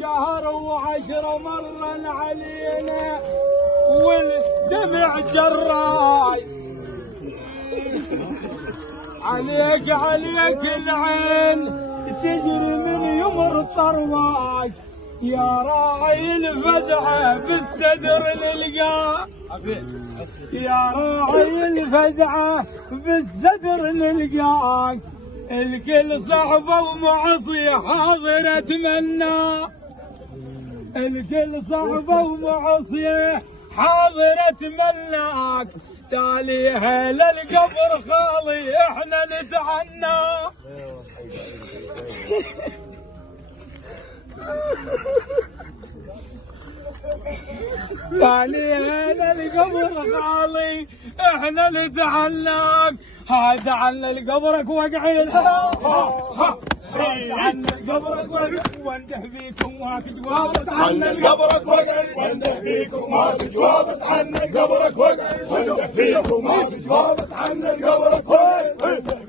شهر وعشرة مرن علينا والدمع جراي، عليك العين تجري من يمر طرواك، يا راعي الفزعة بالصدر نلقاك، يا راعي الفزعة بالصدر نلقاك، الكل صعبة ومعصية حاضر اتمنى، الكل صعبة ومعصية حاضر اتمناك، تاليها للقبر خالي احنا نتعنى. تاليها للقبر خالي احنا نتعناك، هذا عن قبرك وقعين عن قبرك وقع واندح فيكم واك جوابت عن قبرك وقع واندح فيكم واك جوابت عن قبرك وقع واندح فيكم واك جوابت عن قبرك وقع.